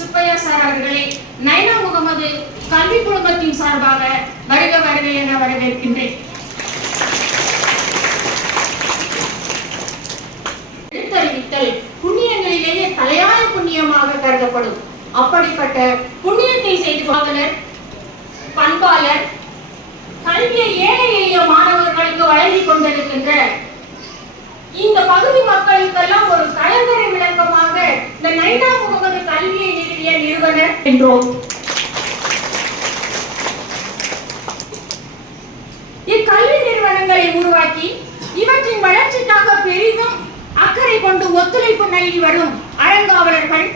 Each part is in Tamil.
சுப்பையா சார் அவர்களை நைனா முகமது கல்வி குழுமத்தின் சார்பாக வருக வருக என வரவேற்கின்றேன். எழுத்தறிவித்தல் புண்ணியங்களிலேயே தலையாய புண்ணியமாக கருதப்படும். அப்படிப்பட்ட புண்ணியத்தை செய்து காதலர் பண்பாளர் கல்வியை ஏழை எளிய மாணவர்களுக்கு வழங்கிக் கொண்டிருக்கின்ற பகுதி மக்களுக்கெல்லாம் ஒரு கலங்கரை விளக்கமாக இந்த நைனா முகமது கல்வியை நிறுவிய நிறுவனர் என்றோம். இக்கல்வி நிறுவனங்களை உருவாக்கி இவற்றின் வளர்ச்சிக்காக பெரிதும் அக்கறை கொண்டு ஒத்துழைப்பு நல்கி வரும் அறங்காவலர்கள்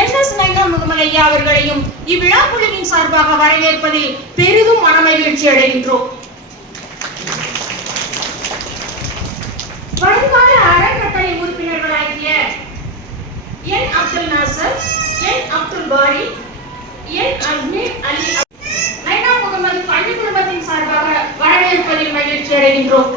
எஸ் எஸ் நைனா முகமது ஐயா அவர்களையும் இவ்விழா குழுவின் சார்பாக வரவேற்பதில் பெரிதும் மனமகிழ்ச்சி அடைகின்றோம். வருங்கால அறக்கட்டளை உறுப்பினர்களாகிய என் அப்துல் நாசர் என் அப்துல் பாரி என் அஜ்மீர் அலி ஐநா முகமது பள்ளி குடும்பத்தின் சார்பாக வரவேற்பதில் மகிழ்ச்சி அடைகின்றோம்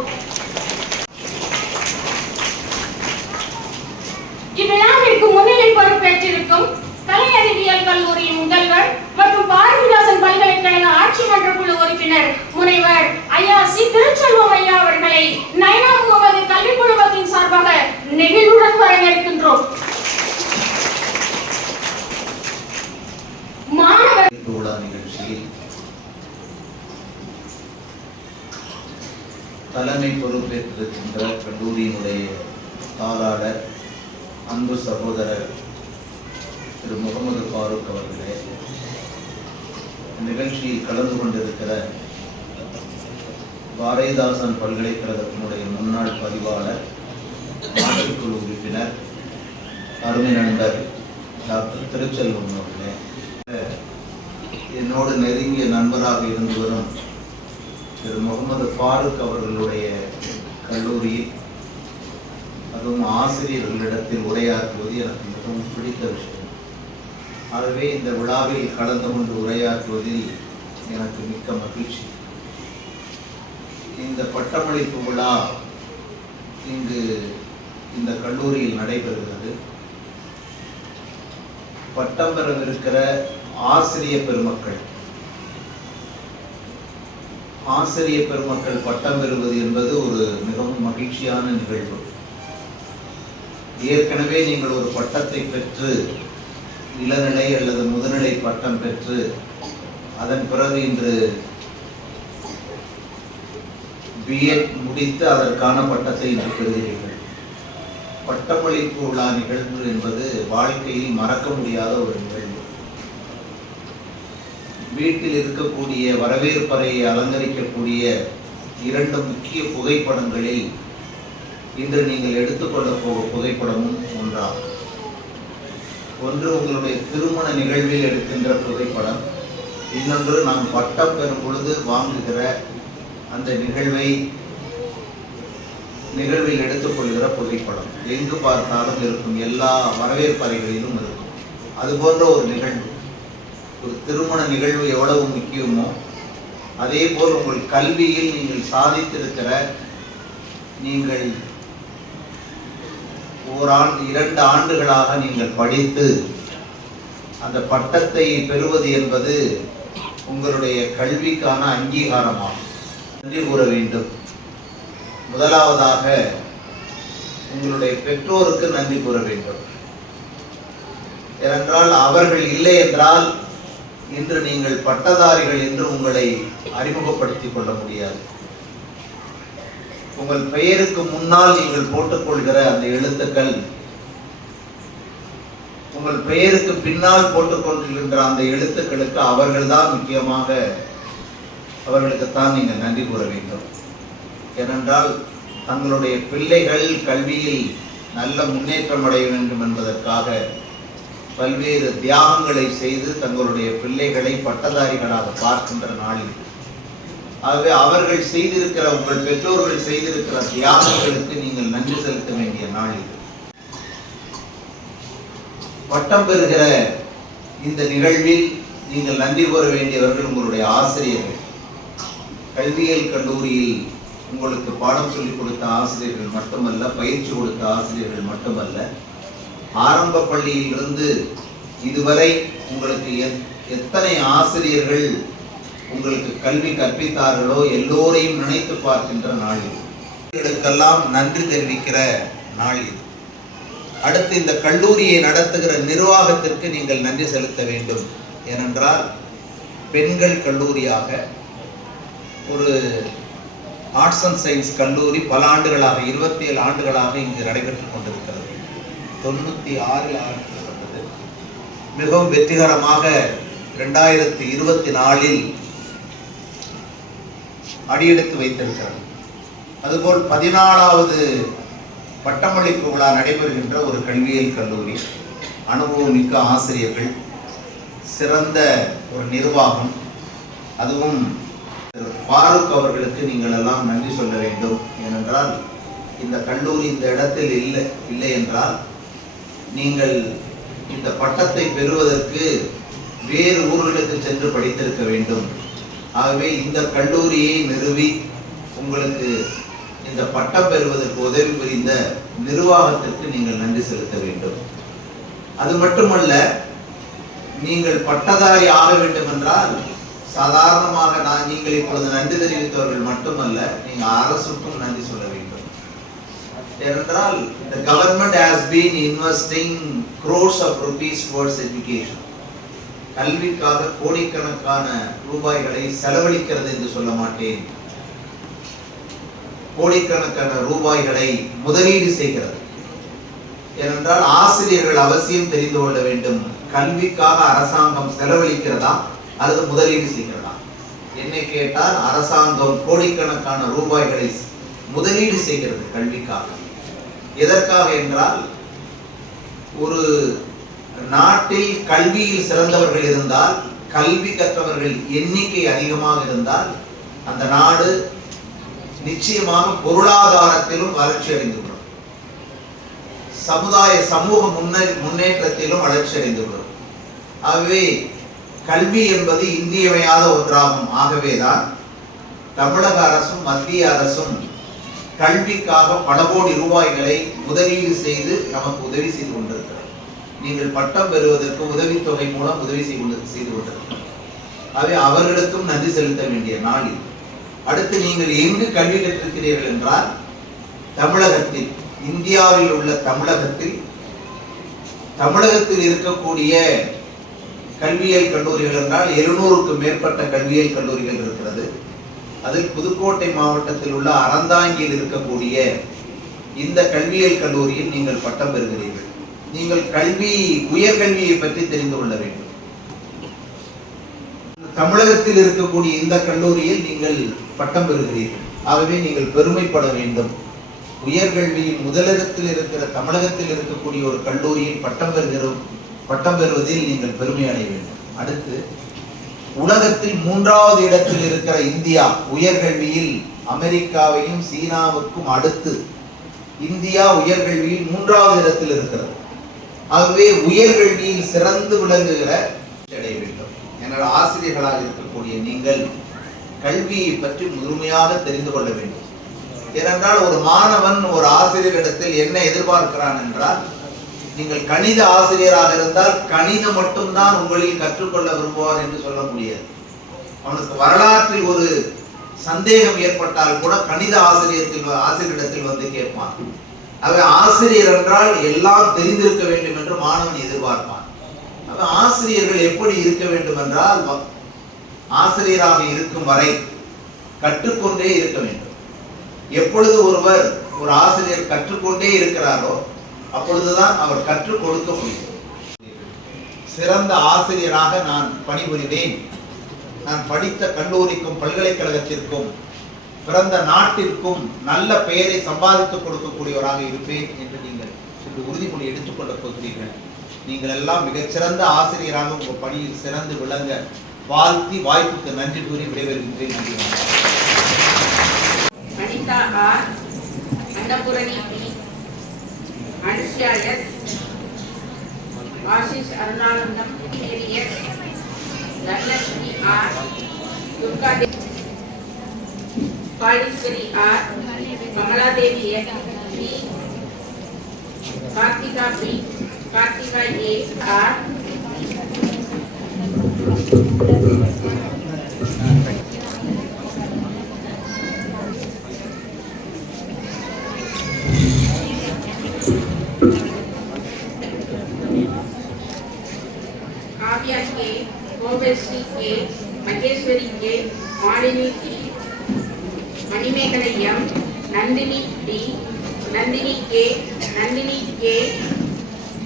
இவ்விழாவிற்கு முன்னிலை பொறுப்பேற்றிருக்கும் கலை அறிவியல் கல்லூரியின் முதல்வர் மற்றும் பாரதிதாசன் பல்கலைக்கழக ஆட்சி மன்ற குழு உறுப்பினர் முனைவர் ஐயா சி திருச்செல்வம் ஐயா அவர்களை நைனா முகமது கல்வி குழுமத்தின் சார்பாக நெகிழ்வுடன் வரவேற்கின்றோம் மாணவர் விழா நிகழ்ச்சியில் தலைமை பொறுப்பேற்றிருக்கின்ற கல்லூரியினுடைய தாளாளர் அன்பு சகோதரர் திரு முகமது ஃபாரூக் அவர்களே நிகழ்ச்சியில் கலந்து கொண்டிருக்கிற பாரதிதாசன் பல்கலைக்கழகத்தினுடைய முன்னாள் பதிவாளர் மாற்றுக்குழு உறுப்பினர் அருமை நண்பர் டாக்டர் திருச்செல்வம் என்னோடு நெருங்கிய நண்பராக இருந்து வரும் திரு முகமது ஃபாரூக் அவர்களுடைய கல்லூரியில் அதுவும் ஆசிரியர்களிடத்தில் உரையாற்றுவது எனக்கு மிகவும் பிடித்த விஷயம். ஆகவே இந்த விழாவில் கலந்து கொண்டு உரையாற்றுவதில் எனக்கு மிக்க மகிழ்ச்சி. இந்த பட்டமளிப்பு விழா இங்கு இந்த கல்லூரியில் நடைபெறுகிறது. பட்டம் பெறவிருக்கிற ஆசிரிய பெருமக்கள். ஆசிரிய பெருமக்கள் பட்டம் பெறுவது என்பது ஒரு மிகவும் மகிழ்ச்சியான நிகழ்வு. ஏற்கனவே நீங்கள் ஒரு பட்டத்தை பெற்று இளநிலை அல்லது முதுநிலை பட்டம் பெற்று அதன் பிறகு இன்று பிஎட் முடித்து அதற்கான பட்டத்தை இன்று பெறுகிறீர்கள். பட்டமளிப்பு விழா நிகழ்வு என்பது வாழ்க்கையில் மறக்க முடியாத ஒரு நிகழ்வு. வீட்டில் இருக்கக்கூடிய வரவேற்பறையை அலங்கரிக்கக்கூடிய இரண்டு முக்கிய புகைப்படங்களில் இன்று நீங்கள் எடுத்துக்கொள்ள போகும் புகைப்படமும் ஒன்றாகும். ஒன்று உங்களுடைய திருமண நிகழ்வில் எடுக்கின்ற புகைப்படம் இன்னொன்று நாம் பட்டம் பெறும் பொழுது வாங்குகிற அந்த நிகழ்வை நிகழ்வில் எடுத்துக்கொள்கிற புகைப்படம். எங்கு பார்த்தாலும் இருக்கும் எல்லா வரவேற்பறைகளிலும் இருக்கும். அது போன்ற ஒரு நிகழ்வு. ஒரு திருமண நிகழ்வு எவ்வளவு முக்கியமோ அதே போல் உங்கள் கல்வியில் நீங்கள் சாதித்திருக்கிற நீங்கள் ஓராண்டு இரண்டு ஆண்டுகளாக நீங்கள் படித்து அந்த பட்டத்தை பெறுவது என்பது உங்களுடைய கல்விக்கான அங்கீகாரமாகும். நன்றி கூற வேண்டும். முதலாவதாக உங்களுடைய பெற்றோருக்கு நன்றி கூற வேண்டும். ஏனென்றால் அவர்கள் இல்லை என்றால் இன்று நீங்கள் பட்டதாரிகள் என்று உங்களை அறிமுகப்படுத்திக் கொள்ள முடியாது. உங்கள் பெயருக்கு முன்னால் நீங்கள் போட்டுக்கொள்கிற அந்த எழுத்துக்கள் உங்கள் பெயருக்கு பின்னால் போட்டுக்கொண்டிருக்கின்ற அந்த எழுத்துக்களுக்கு அவர்கள்தான் முக்கியமாக அவர்களுக்குத்தான் நீங்கள் நன்றி கூற வேண்டும். ஏனென்றால் தங்களுடைய பிள்ளைகள் கல்வியில் நல்ல முன்னேற்றம் அடைய வேண்டும் என்பதற்காக பல்வேறு தியாகங்களை செய்து தங்களுடைய பிள்ளைகளை பட்டதாரிகளாக பார்க்கின்ற நாளில். ஆகவே அவர்கள் செய்திருக்கிற உங்கள் பெற்றோர்கள் செய்திருக்கிற தியாகங்களுக்கு நீங்கள் நன்றி செலுத்த வேண்டிய நாள் இது. பட்டம் பெறுகிற இந்த நிகழ்வில் நீங்கள் நன்றி கூற வேண்டியவர்கள் உங்களுடைய ஆசிரியர்கள். கல்வியியல் கல்லூரியில் உங்களுக்கு பாடம் சொல்லிக் கொடுத்த ஆசிரியர்கள் மட்டுமல்ல பயிற்சி கொடுத்த ஆசிரியர்கள் மட்டுமல்ல ஆரம்ப பள்ளியிலிருந்து இதுவரை உங்களுக்கு எத்- எத்தனை ஆசிரியர்கள் உங்களுக்கு கல்வி கற்பித்தார்களோ எல்லோரையும் நினைத்து பார்க்கின்ற நாள் இது. இவர்களுக்கெல்லாம் நன்றி தெரிவிக்கிற நாள் இது. அடுத்து இந்த கல்லூரியை நடத்துகிற நிர்வாகத்திற்கு நீங்கள் நன்றி செலுத்த வேண்டும். ஏனென்றால் பெண்கள் கல்லூரியாக ஒரு ஆர்ட்ஸ் அண்ட் சயின்ஸ் கல்லூரி பல ஆண்டுகளாக இருபத்தி ஏழு ஆண்டுகளாக இங்கு நடைபெற்றுக் கொண்டிருக்கிறது. தொண்ணூற்றி ஆறில் ஆரம்பிக்கப்பட்டது. மிகவும் வெற்றிகரமாக ரெண்டாயிரத்தி இருபத்தி நாலில் அடியெடுத்து வைத்திருக்கிறது. அதுபோல் பதினாலாவது பட்டமளிப்பு விழா நடைபெறுகின்ற ஒரு கல்வியியல் கல்லூரி. அனுபவமிக்க ஆசிரியர்கள் சிறந்த ஒரு நிர்வாகம். அதுவும் ஃபாரூக் அவர்களுக்கு நீங்கள் எல்லாம் நன்றி சொல்ல வேண்டும். ஏனென்றால் இந்த கல்லூரி இந்த இடத்தில் இல்லை இல்லை என்றால் நீங்கள் இந்த பட்டத்தை பெறுவதற்கு வேறு ஊர்களுக்கு சென்று படித்திருக்க வேண்டும். ஆகவே இந்த கல்லூரியை நிறுவி உங்களுக்கு இந்த பட்டம் பெறுவதற்கு உதவி புரிந்த நிர்வாகத்திற்கு நீங்கள் நன்றி செலுத்த வேண்டும். அது மட்டுமல்ல நீங்கள் பட்டதாரி ஆக வேண்டும் என்றால் சாதாரணமாக நான் நீங்கள் இப்பொழுது நன்றி தெரிவித்தவர்கள் மட்டுமல்ல நீங்கள் அரசுக்கும் நன்றி ஏனென்றால் இந்த government has been investing crores of rupees towards education கல்விக்காக கோடிக்கணக்கான ரூபாய்களை செலவழிக்கிறது என்று சொல்ல மாட்டேன். கோடிக்கணக்கான ரூபாய்களை முதலீடு செய்கிறது. ஏனென்றால் ஆசிரியர்கள் அவசியம் தெரிந்து கொள்ள வேண்டும். கல்விக்காக அரசாங்கம் செலவழிக்கிறதா அல்லது முதலீடு செய்கிறதா? என்னை கேட்டால் அரசாங்கம் கோடிக்கணக்கான ரூபாய்களை முதலீடு செய்கிறது கல்விக்காக. எதற்காக என்றால் ஒரு நாட்டில் கல்வியில் சிறந்தவர்கள் இருந்தால் கல்வி கற்றவர்கள் எண்ணிக்கை அதிகமாக இருந்தால் அந்த நாடு நிச்சயமாக பொருளாதாரத்திலும் வளர்ச்சி அடைந்துவிடும். சமுதாய சமூக முன்னே முன்னேற்றத்திலும் வளர்ச்சி அடைந்துவிடும். ஆகவே கல்வி என்பது இன்றியமையாத ஒன்றாகும். ஆகவேதான் தமிழக அரசும் மத்திய அரசும் கல்விக்காக பல கோடி ரூபாய்களை முதலீடு செய்து நமக்கு உதவி செய்து கொண்டிருக்கிறது. நீங்கள் பட்டம் பெறுவதற்கு உதவித்தொகை மூலம் உதவி செய்து செய்து கொண்டிருக்கிறது அவை அவர்களுக்கும் நன்றி செலுத்த வேண்டிய நாள் இது. அடுத்து நீங்கள் எங்கு கல்வி கற்றிருக்கிறீர்கள் என்றால் தமிழகத்தில் இந்தியாவில் உள்ள தமிழகத்தில் தமிழகத்தில் இருக்கக்கூடிய கல்வியியல் கல்லூரிகள் என்றால் எழுநூறுக்கும் மேற்பட்ட கல்வியியல் கல்லூரிகள் அதில் புதுக்கோட்டை மாவட்டத்தில் உள்ள அறந்தாங்கியில் இருக்கக்கூடிய இந்த கல்வியியல் கல்லூரியில் நீங்கள் பட்டம் பெறுகிறீர்கள். நீங்கள் கல்வி உயர்கல்வியை பற்றி தெரிந்து கொள்ள வேண்டும். தமிழகத்தில் இருக்கக்கூடிய இந்த கல்லூரியில் நீங்கள் பட்டம் பெறுகிறீர்கள். ஆகவே நீங்கள் பெருமைப்பட வேண்டும். உயர்கல்வியில் முதலிடத்தில் இருக்கிற தமிழகத்தில் இருக்கக்கூடிய ஒரு கல்லூரியில் பட்டம் பெறுகிற பட்டம் பெறுவதில் நீங்கள் பெருமை அடைய வேண்டும். அடுத்து உலகத்தில் மூன்றாவது இடத்தில் இருக்கிற இந்தியா உயர்கல்வியில் அமெரிக்காவையும் சீனாவுக்கும் அடுத்து இந்தியா உயர்கல்வியில் மூன்றாவது இடத்தில் இருக்கிறது. ஆகவே உயர்கல்வியில் சிறந்து விளங்குகிற அடைய வேண்டும். என்னோட ஆசிரியர்களாக இருக்கக்கூடிய நீங்கள் கல்வியை பற்றி முழுமையாக தெரிந்து கொள்ள வேண்டும். ஏனென்றால் ஒரு மாணவன் ஒரு ஆசிரியரிடத்தில் என்ன எதிர்பார்க்கிறான் என்றால் நீங்கள் கணித ஆசிரியராக இருந்தால் கணிதம் மட்டும்தான் உங்களில் கற்றுக்கொள்ள விரும்புவார் என்று சொல்ல முடியாது. அவனுக்கு வரலாற்றில் ஒரு சந்தேகம் ஏற்பட்டால் கூட கணித ஆசிரியத்தில் ஆசிரியரிடத்தில் வந்து கேட்பான். அவன் ஆசிரியர் என்றால் எல்லாம் தெரிந்திருக்க வேண்டும் என்று மாணவன் எதிர்பார்ப்பான். அவன் ஆசிரியர்கள் எப்படி இருக்க வேண்டும் என்றால் ஆசிரியராக இருக்கும் வரை கற்றுக்கொண்டே இருக்க வேண்டும். எப்பொழுது ஒருவர் ஒரு ஆசிரியர் கற்றுக்கொண்டே இருக்கிறாரோ அப்பொழுதுதான் அவர் கற்றுக் கொடுக்க முடியும். சிறந்த ஆசிரியராக நான் பணிபுரிவேன். நான் படித்த கல்லூரிக்கும் பல்கலைக்கழகத்திற்கும் பிறந்த நாட்டிற்கும் நல்ல பெயரை சம்பாதித்துக் கொடுக்கக்கூடியவராக இருப்பேன் என்று நீங்கள் இன்று உறுதிமொழி எடுத்துக்கொள்ளப் போகிறீர்கள். நீங்கள் எல்லாம் மிகச்சிறந்த ஆசிரியராக உங்கள் பணியில் சிறந்து விளங்க வாழ்த்தி வாய்ப்புக்கு நன்றி கூறி விடைபெறுகின்றேன். நன்றி. வணக்கம். Anitha R. Anushya S Ashish Arunanandam Mary S Dhanalakshmi R Durga Devi Kaleeswari R Kamaladevi N P Karthika P Karthika A R Gobasri K Maheswari K Malini T Manimegalai M Nandhini T Nandhini K Nandhini K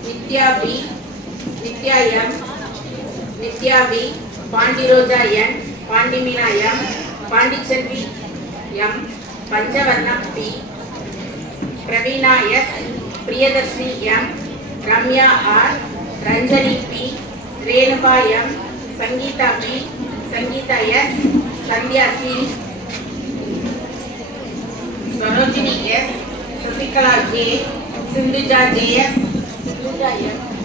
Nithya P Nithya M Nithya P Pandiroja N Pandimeena M Pandiselvi M Panchavarnam P Praveena S Priyadharshini M Ramya R Ranjani P Renuka M Sangeeta B. Sangeeta S. Sandhya C. Swarojini S. Sasikala J. Sindhuja J. Sindhuja S.